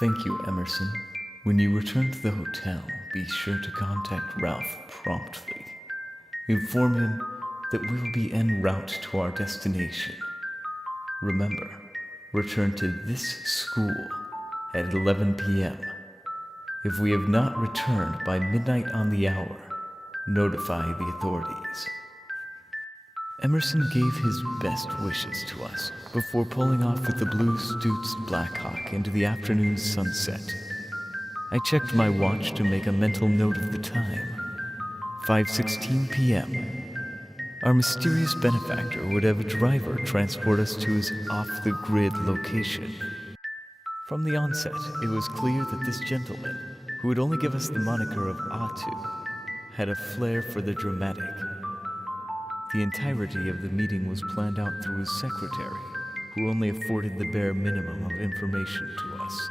Thank you, Emerson. When you return to the hotel, be sure to contact Ralph promptly. Inform him that we will be en route to our destination. Remember, return to this school at 11 p.m. If we have not returned by midnight on the hour, notify the authorities. Emerson gave his best wishes to us before pulling off with the Blue Stoots Blackhawk into the afternoon sunset. I checked my watch to make a mental note of the time. 5:16 p.m. Our mysterious benefactor would have a driver transport us to his off-the-grid location. From the onset, it was clear that this gentleman, who would only give us the moniker of Ahtu, had a flair for the dramatic. The entirety of the meeting was planned out through his secretary, who only afforded the bare minimum of information to us.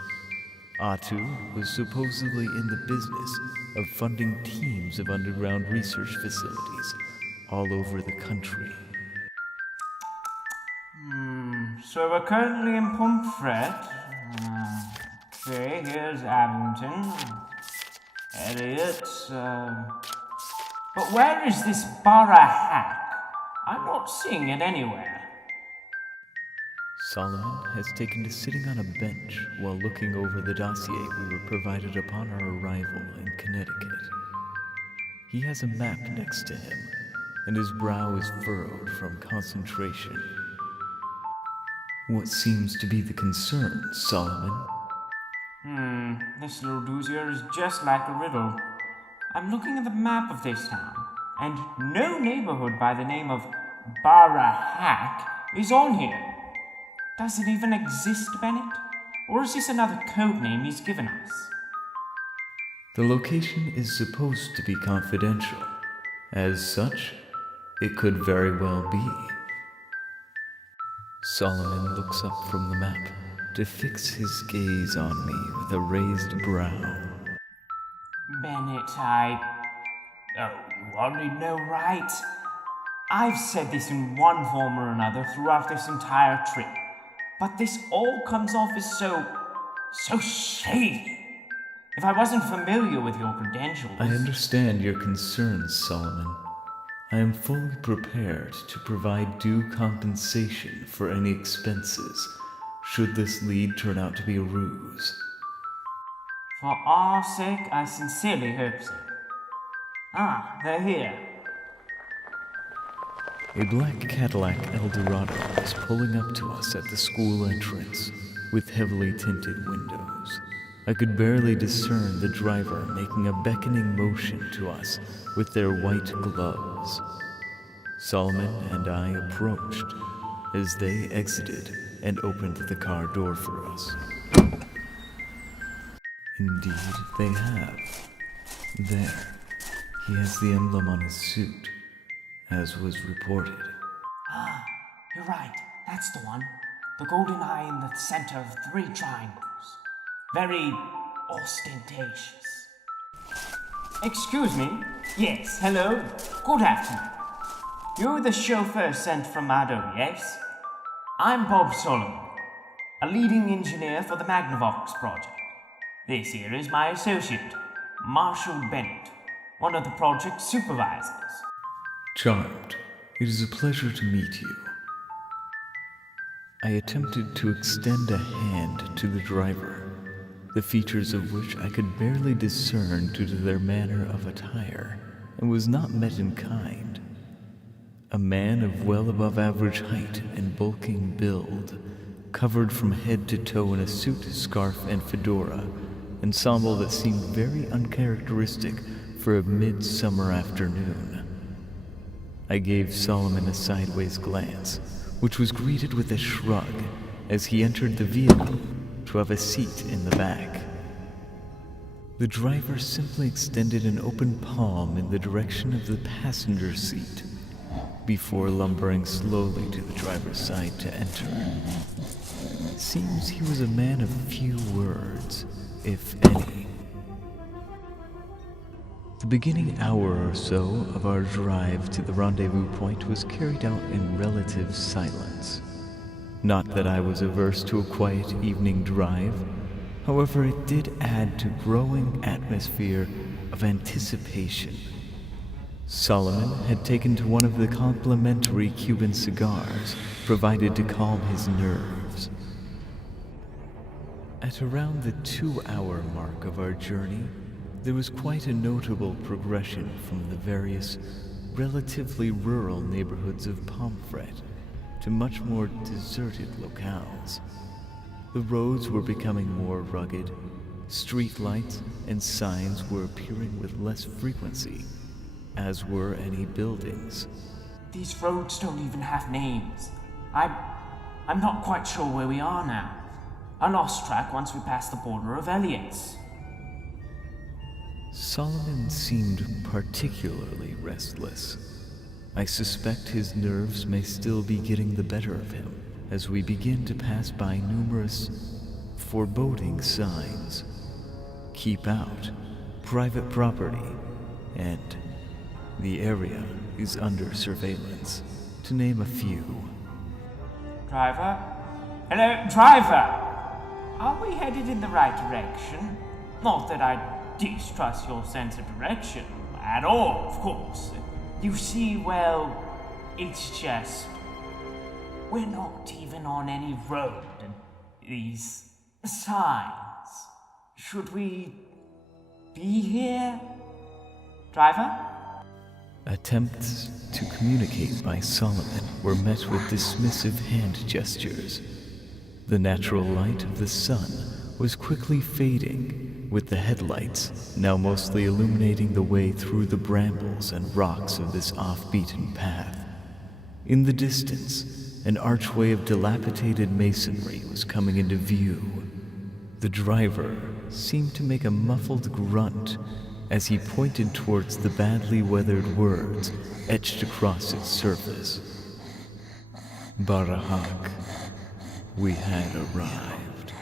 Ahtu was supposedly in the business of funding teams of underground research facilities all over the country. So we're currently in Pomfret. Okay, here's Abington. Elliot. But where is this Hack? I'm not seeing it anywhere. Solomon has taken to sitting on a bench while looking over the dossier we were provided upon our arrival in Connecticut. He has a map next to him, and his brow is furrowed from concentration. What seems to be the concern, Solomon? This little doosier is just like a riddle. I'm looking at the map of this town, and no neighborhood by the name of Hack is on here. Does it even exist, Bennett? Or is this another code name he's given us? The location is supposed to be confidential. As such, it could very well be. Solomon looks up from the map to fix his gaze on me with a raised brow. Bennett, Oh, you already know, right? I've said this in one form or another throughout this entire trip, but this all comes off as so shady. If I wasn't familiar with your credentials... I understand your concerns, Solomon. I am fully prepared to provide due compensation for any expenses, should this lead turn out to be a ruse. For our sake, I sincerely hope so. They're here. A black Cadillac Eldorado is pulling up to us at the school entrance, with heavily tinted windows. I could barely discern the driver making a beckoning motion to us with their white gloves. Solomon and I approached as they exited and opened the car door for us. Indeed, they have. There, he has the emblem on his suit, as was reported. You're right. That's the one. The golden eye in the center of 3 triangles. Very ostentatious. Excuse me? Yes, hello. Good afternoon. You're the chauffeur sent from Ahtu, yes? I'm Bob Solomon, a leading engineer for the Magnavox project. This here is my associate, Marshall Bennett, one of the project supervisors. Charmed. It is a pleasure to meet you. I attempted to extend a hand to the driver, the features of which I could barely discern due to their manner of attire, and was not met in kind. A man of well above average height and bulking build, covered from head to toe in a suit, scarf, and fedora, ensemble that seemed very uncharacteristic for a midsummer afternoon. I gave Solomon a sideways glance, which was greeted with a shrug as he entered the vehicle to have a seat in the back. The driver simply extended an open palm in the direction of the passenger seat before lumbering slowly to the driver's side to enter. It seems he was a man of few words, if any. The beginning hour or so of our drive to the rendezvous point was carried out in relative silence. Not that I was averse to a quiet evening drive. However, it did add to growing atmosphere of anticipation. Solomon had taken to one of the complimentary Cuban cigars provided to calm his nerves. At around the 2-hour mark of our journey, there was quite a notable progression from the various, relatively rural neighborhoods of Pomfret to much more deserted locales. The roads were becoming more rugged, street lights and signs were appearing with less frequency, as were any buildings. These roads don't even have names. I'm not quite sure where we are now. I lost track once we passed the border of Elias. Solomon seemed particularly restless. I suspect his nerves may still be getting the better of him as we begin to pass by numerous foreboding signs. Keep out, private property, and the area is under surveillance, to name a few. Driver? Hello, driver! Are we headed in the right direction? Not that I distrust your sense of direction at all, of course. You see, well, it's just... we're not even on any road. These signs. Should we be here? Driver? Attempts to communicate by Solomon were met with dismissive hand gestures. The natural light of the sun was quickly fading, with the headlights now mostly illuminating the way through the brambles and rocks of this off-beaten path. In the distance, an archway of dilapidated masonry was coming into view. The driver seemed to make a muffled grunt as he pointed towards the badly weathered words etched across its surface. Barahak, we had arrived.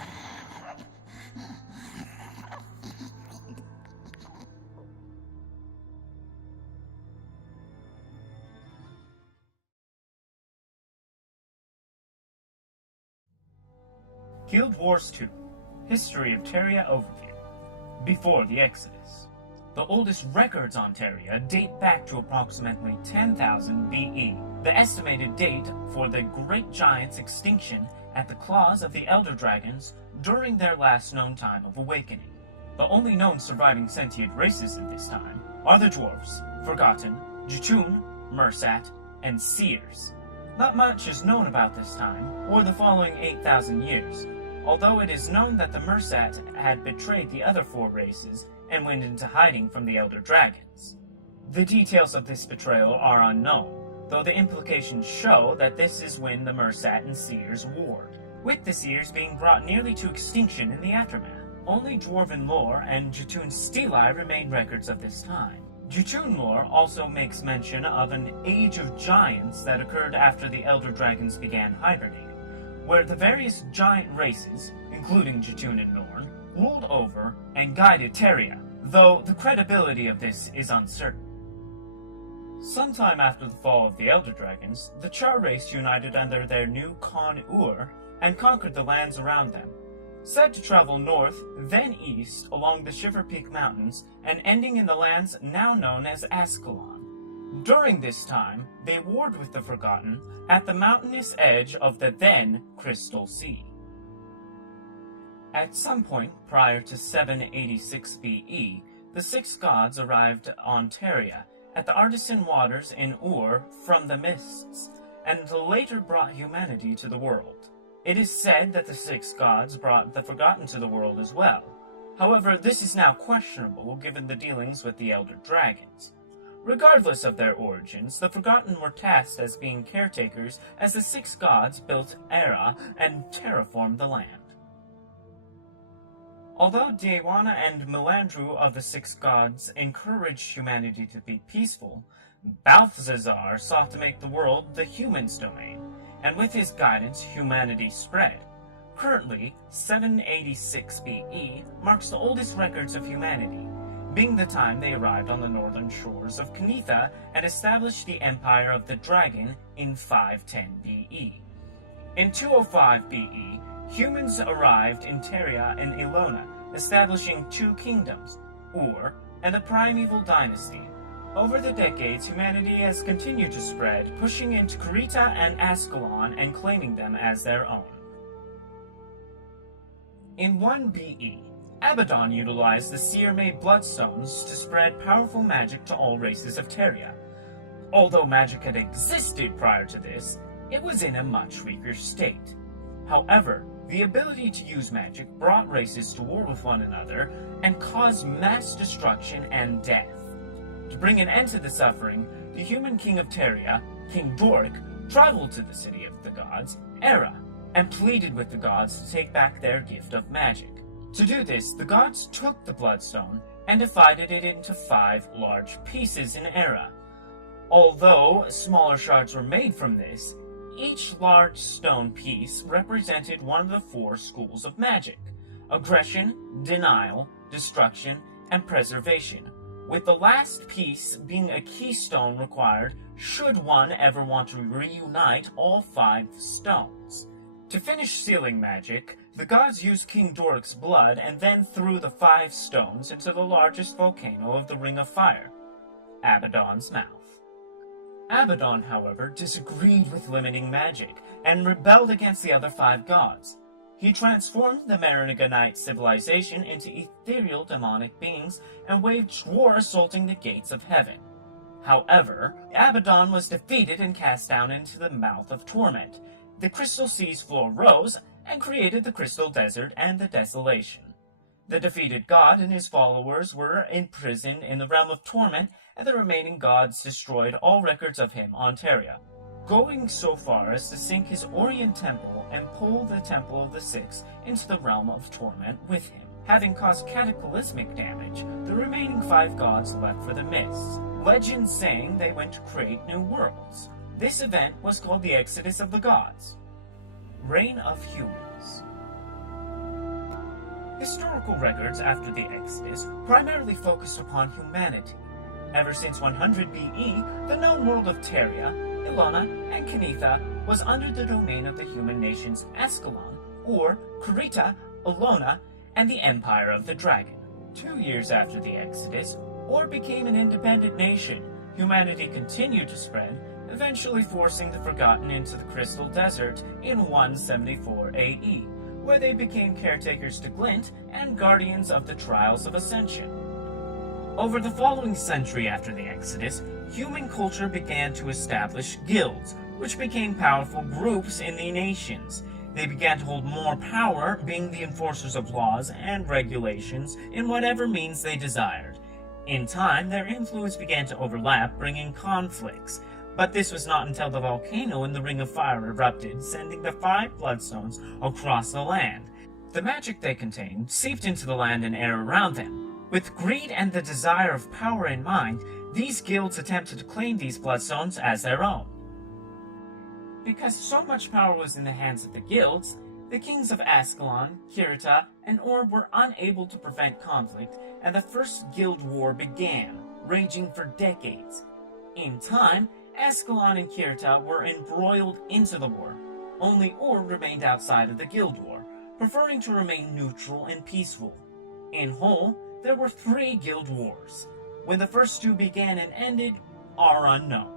Guild Wars 2. History of Tyria Overview. Before the Exodus. The oldest records on Tyria date back to approximately 10,000 BE, the estimated date for the Great Giant's extinction at the claws of the Elder Dragons during their last known time of awakening. The only known surviving sentient races at this time are the Dwarves, Forgotten, Jotun, Mursat, and Seers. Not much is known about this time, or the following 8,000 years, although it is known that the Mursat had betrayed the other 4 races and went into hiding from the Elder Dragons. The details of this betrayal are unknown, though the implications show that this is when the Mursat and Seers warred, with the Seers being brought nearly to extinction in the aftermath. Only Dwarven lore and Jotun stelae remain records of this time. Jotun lore also makes mention of an Age of Giants that occurred after the Elder Dragons began hibernating, where the various giant races, including Jotun and Norn, ruled over and guided Tyria, though the credibility of this is uncertain. Sometime after the fall of the Elder Dragons, the Char race united under their new Khan Ur and conquered the lands around them, said to travel north, then east along the Shiver Peak Mountains and ending in the lands now known as Ascalon. During this time, they warred with the Forgotten at the mountainous edge of the then Crystal Sea. At some point prior to 786 BE, the 6 gods arrived on Tyria at the Artisan Waters in Ur from the Mists, and later brought humanity to the world. It is said that the 6 gods brought the Forgotten to the world as well. However, this is now questionable given the dealings with the Elder Dragons. Regardless of their origins, the Forgotten were tasked as being caretakers as the 6 gods built Era and terraformed the land. Although Dewana and Melandru of the 6 gods encouraged humanity to be peaceful, Balthazar sought to make the world the humans' domain, and with his guidance, humanity spread. Currently, 786 BE marks the oldest records of humanity, being the time they arrived on the northern shores of Knitha and established the Empire of the Dragon in 510 BE. In 205 BE, humans arrived in Tyria and Ilona, establishing two kingdoms, Ur and the Primeval Dynasty. Over the decades, humanity has continued to spread, pushing into Krita and Ascalon and claiming them as their own. In 1 BE, Abaddon utilized the seer-made bloodstones to spread powerful magic to all races of Tyria. Although magic had existed prior to this, it was in a much weaker state. However, the ability to use magic brought races to war with one another and caused mass destruction and death. To bring an end to the suffering, the human king of Tyria, King Doric, traveled to the city of the gods, Era, and pleaded with the gods to take back their gift of magic. To do this, the gods took the bloodstone and divided it into 5 large pieces in Era. Although smaller shards were made from this, each large stone piece represented one of the 4 schools of magic: aggression, denial, destruction, and preservation, with the last piece being a keystone required should one ever want to reunite all 5 stones. To finish sealing magic, the gods used King Doric's blood and then threw the 5 stones into the largest volcano of the Ring of Fire, Abaddon's mouth. Abaddon, however, disagreed with limiting magic and rebelled against the other 5 gods. He transformed the Marinaganite civilization into ethereal demonic beings and waged war, assaulting the gates of heaven. However, Abaddon was defeated and cast down into the mouth of torment. The crystal sea's floor rose and created the Crystal Desert and the Desolation. The defeated god and his followers were imprisoned in the realm of torment, and the remaining gods destroyed all records of him on Tyria, going so far as to sink his Orient Temple and pull the Temple of the Six into the realm of torment with him. Having caused cataclysmic damage, the remaining 5 gods left for the mists, legends saying they went to create new worlds. This event was called the Exodus of the Gods. Reign of Humans. Historical records after the Exodus primarily focused upon humanity. Ever since 100 BE, the known world of Tyria, Ilona, and Kenitha was under the domain of the human nations Ascalon, Ur, Krita, Ilona, and the Empire of the Dragon. 2 years after the Exodus, Ur became an independent nation. Humanity continued to spread, eventually forcing the Forgotten into the Crystal Desert in 174 AE, where they became caretakers to Glint and guardians of the Trials of Ascension. Over the following century after the Exodus, human culture began to establish guilds, which became powerful groups in the nations. They began to hold more power, being the enforcers of laws and regulations in whatever means they desired. In time, their influence began to overlap, bringing conflicts. But this was not until the volcano in the Ring of Fire erupted, sending the 5 bloodstones across the land. The magic they contained seeped into the land and air around them. With greed and the desire of power in mind, these guilds attempted to claim these bloodstones as their own. Because so much power was in the hands of the guilds, the kings of Ascalon, Kirita, and Ur were unable to prevent conflict, and the First Guild War began, raging for decades. In time, Ascalon and Kirita were embroiled into the war. Only Ur remained outside of the Guild War, preferring to remain neutral and peaceful. In whole, there were 3 guild wars. When the first 2 began and ended are unknown.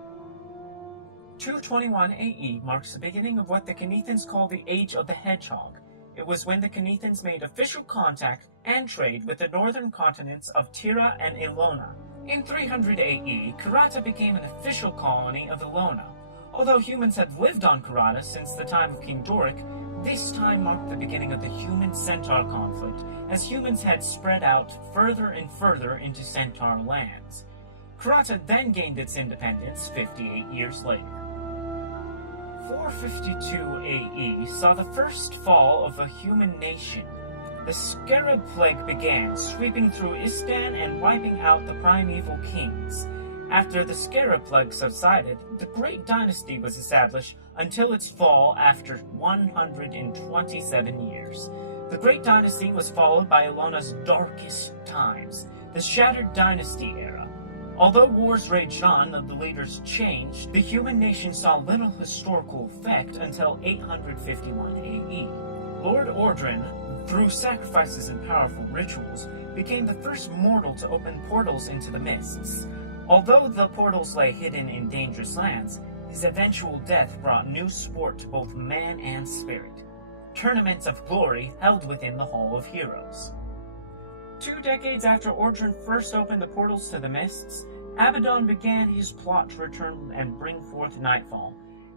221 AE marks the beginning of what the Kenethans call the Age of the Hedgehog. It was when the Kenethans made official contact and trade with the northern continents of Tyria and Ilona. In 300 AE, Karata became an official colony of Ilona. Although humans had lived on Karata since the time of King Doric, this time marked the beginning of the human-centaur conflict, as humans had spread out further and further into centaur lands. Karata then gained its independence 58 years later. 452 AE saw the first fall of a human nation. The Scarab Plague began, sweeping through Istan and wiping out the primeval kings. After the Scarab Plague subsided, the Great Dynasty was established until its fall after 127 years. The Great Dynasty was followed by Ilona's darkest times, the Shattered Dynasty era. Although wars raged on and the leaders changed, the human nation saw little historical effect until 851 AE. Lord Ordrin, through sacrifices and powerful rituals, became the first mortal to open portals into the mists. Although the portals lay hidden in dangerous lands, his eventual death brought new sport to both man and spirit. Tournaments of glory held within the Hall of Heroes. 2 decades after Ordrin first opened the portals to the mists, Abaddon began his plot to return and bring forth Nightfall.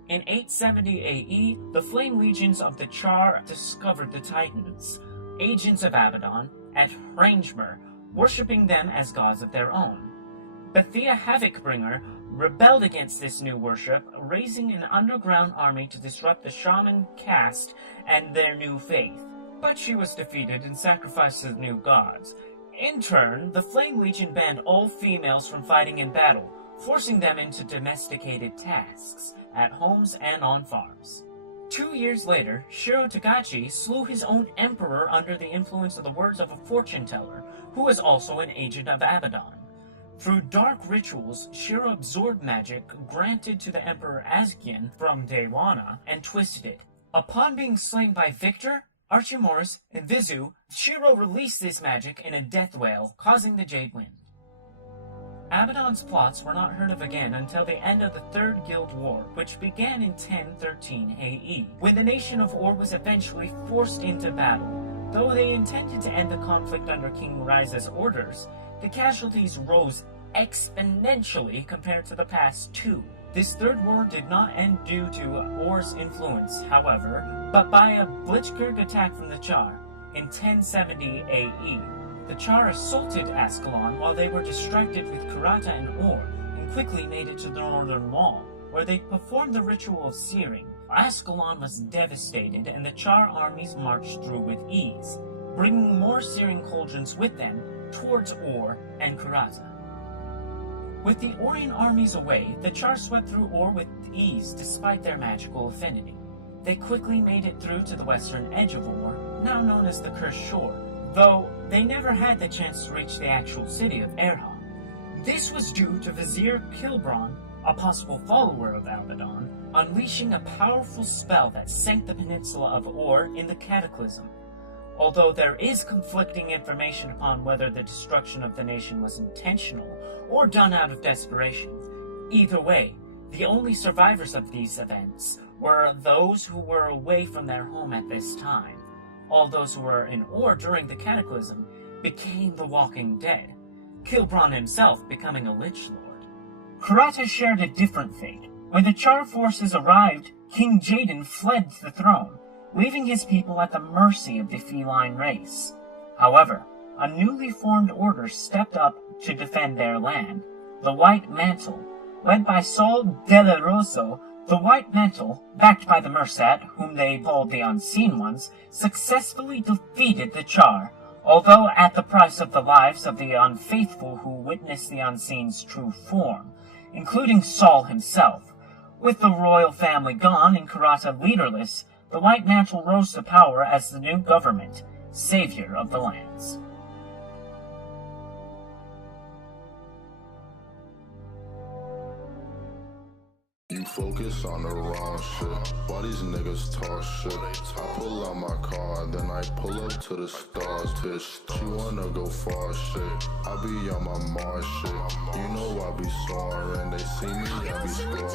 In 870 AE, the Flame Legions of the Char discovered the Titans, agents of Abaddon, at Hrangemer, worshipping them as gods of their own. Bethia Havocbringer rebelled against this new worship, raising an underground army to disrupt the shaman caste and their new faith. But she was defeated and sacrificed to the new gods. In turn, the Flame Legion banned all females from fighting in battle, forcing them into domesticated tasks, at homes and on farms. 2 years later, Shiro Tagachi slew his own emperor under the influence of the words of a fortune teller, who was also an agent of Abaddon. Through dark rituals, Shiro absorbed magic granted to the Emperor Asgian from Dewana and twisted it. Upon being slain by Victor, Archimorus, and Vizu, Shiro released this magic in a death wail, causing the Jade Wind. Abaddon's plots were not heard of again until the end of the Third Guild War, which began in 1013 AE, when the nation of Or was eventually forced into battle. Though they intended to end the conflict under King Ryza's orders, the casualties rose exponentially compared to the past 2. This third war did not end due to Or's influence, however, but by a Blitzkrieg attack from the Char. In 1070 AE, the Char assaulted Ascalon while they were distracted with Kurata and Or, and quickly made it to the northern wall, where they performed the ritual of searing. Ascalon was devastated, and the Char armies marched through with ease, bringing more searing cauldrons with them towards Or and Kurata. With the Orion armies away, the Char swept through Or with ease despite their magical affinity. They quickly made it through to the western edge of Or, now known as the Cursed Shore, though they never had the chance to reach the actual city of Erha. This was due to Vizier Kilbron, a possible follower of Abaddon, unleashing a powerful spell that sank the peninsula of Or in the Cataclysm. Although there is conflicting information upon whether the destruction of the nation was intentional or done out of desperation, either way, the only survivors of these events were those who were away from their home at this time. All those who were in Or during the Cataclysm became the Walking Dead, Kilbron himself becoming a Lich Lord. Kurata shared a different fate. When the Char forces arrived, King Jaden fled the throne, leaving his people at the mercy of the feline race. However, a newly formed order stepped up to defend their land, the White Mantle. Led by Sol Delaroso, the White Mantle, backed by the Merset, whom they called the Unseen Ones, successfully defeated the Char, although at the price of the lives of the unfaithful who witnessed the Unseen's true form, including Sol himself. With the royal family gone and Kurata leaderless, the White Mantle rose to power as the new government, savior of the lands. You focus on the wrong shit. Why these niggas talk shit? I pull out my car, then I pull up to the stars. Bitch, she wanna go far shit. I be on my Mars shit. You know I be soaring. They see me, I be scoring.